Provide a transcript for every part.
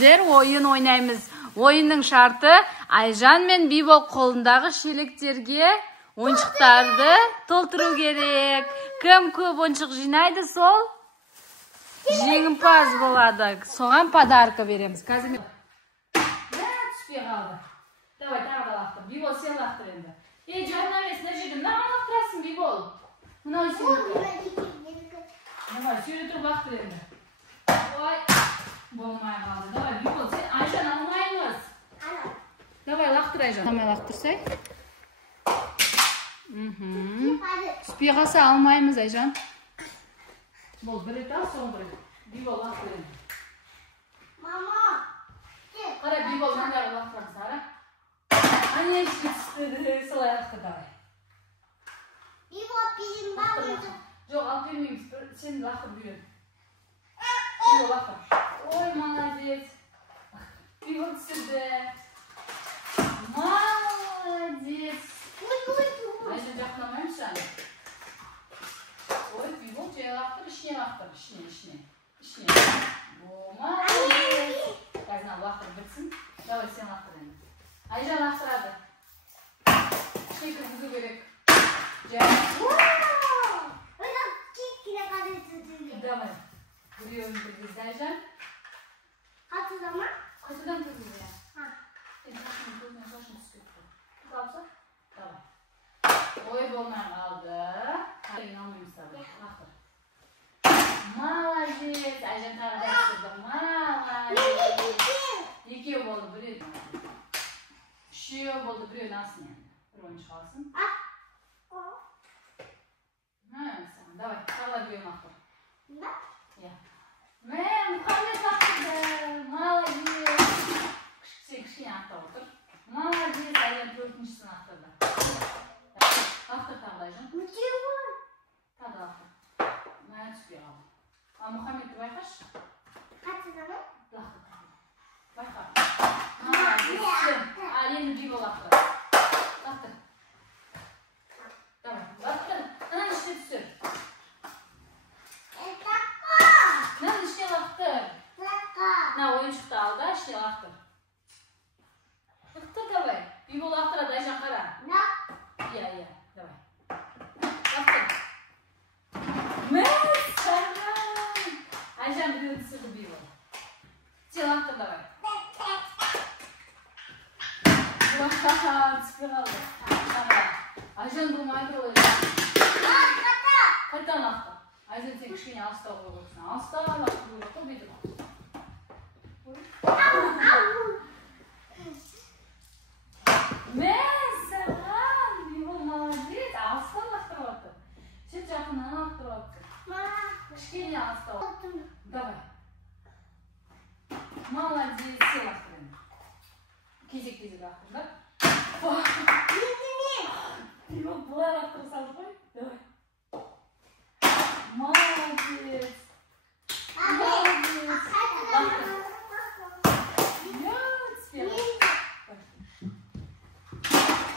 сіздер ойын ойнаймыз. Ойынның шарты Айжан мен Бибол қолындағы шелектерге ойыншықтарды толтыру керек. Кім көп ойыншық жинайды, сол жеңімпаз болады. Соған подарка береміз. Қазір мен түспей қалды. Давай, тағы да лақтыр. Бибол, сен лақтыр енді. Жанна емес, мына жерде мынаған лақтырасың, Бибол. Мынау сен. Давай, сүйре тұрып лақтыр енді. Ой, болмай қалды. Давай, Бибол, сен Айжан алмаймыз. Давай, лақтыр, Айжан. Алмай лақтырсай. Түспей қалса алмаймыз, Айжан. Бол, бір рет ал, соң бір рет. Бибол, лақтыр енді. Мама! Қара, Бибол, мындағы лақтырамыз, ара. Ане, түспеді, солай лақтыр, давай. Бибол, bizim bağımızı. Жоқ, алып бермейміз, сен лақтыр бүйен. Бибол, лақтыр. Ой, молодец. Бибол түсірді. Молодец. Айжан жақынамаймыз жаңа. Ой, Бибол, жай лақтыр, ішіне лақтыр, ішіне. Молодец. Қазір лақтыр бітсін. Давай, сен лақтыр енді. Айжан лақтырады. Ішіне кіргізу керек. Давай. Біреуін кіргізді, Айжан. Қайтыда ма? Қайтыдан кіргізді, я. Шашын түскетті. Қалыпса? Давай. Ой, болмай қалды. Қарайын алмаймыз тағы. Лақтыр. Молодец. Айжан тағы да түсірді. Молодец. Екеу болды, біреу. Үшеу болды, біреуін алсын енді. Бір ойыншық алсын. Давай, тағы біреуін лақтыр. Да? Я. Мұхаммед лақтырды. Молодец. Сен кішкене артта отыр. Молодец. Айжан төртіншісін лақтырды. Лақтыр тағы Айжан. Тағы лақтыр. Мән түспей қалды. Ал Мұхаммедті байқашы. Қайтыда ма? Лақтыр. Байқа. Молодец. Ал енді Бибол лақтыр. Лақтыр. Давай, лақтыр. Мынаны ішіне түсір. Мынаны ішіне лақтыр. Мына ойыншықты ал да, ішіне лақтыр. Лақтыр, давай. Бибол лақтырады, Айжан қара. Иә, давай. Лақтыр. Мәссаған. Айжан біреуін түсірді, Бибол. Сен лақтыр, давай. Түспей қалды. Айжан болмайды ғой. Қайтан лақтыр. Айжан сен кішкене алыстау қой көксін. Алыстау лақтыр көріп қой бейді. Мәссаған! Бибол молодец. Алыстау лақтырып отыр. Сен жақыннан лақтырып отыр. Кішкене алыстау. Давай. Молодец. Сен лақтыр енді. Кезек лақтыр да. Бибол бұлай лақтырып салды ғой. Давай. Молодец. Молодец. Лақтыр. Түспей қалды.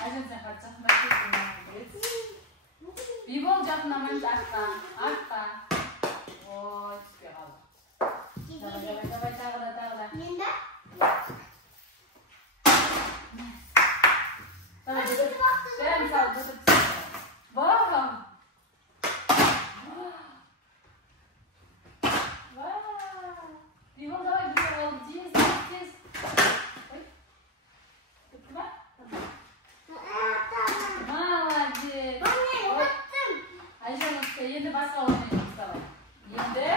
Айжан сен қатты жақындап кетсің. Бибол жақындамаймыз артқа. Ой, түспей қалды. Давай, тағы да. Мен де? Давай, бәрін салып отырып. Вау! Бибол, давай, Бибол, тез. Ой. Бітті ма? Молодец. Айжан, енді басқа ойнаймыз, давай. Енді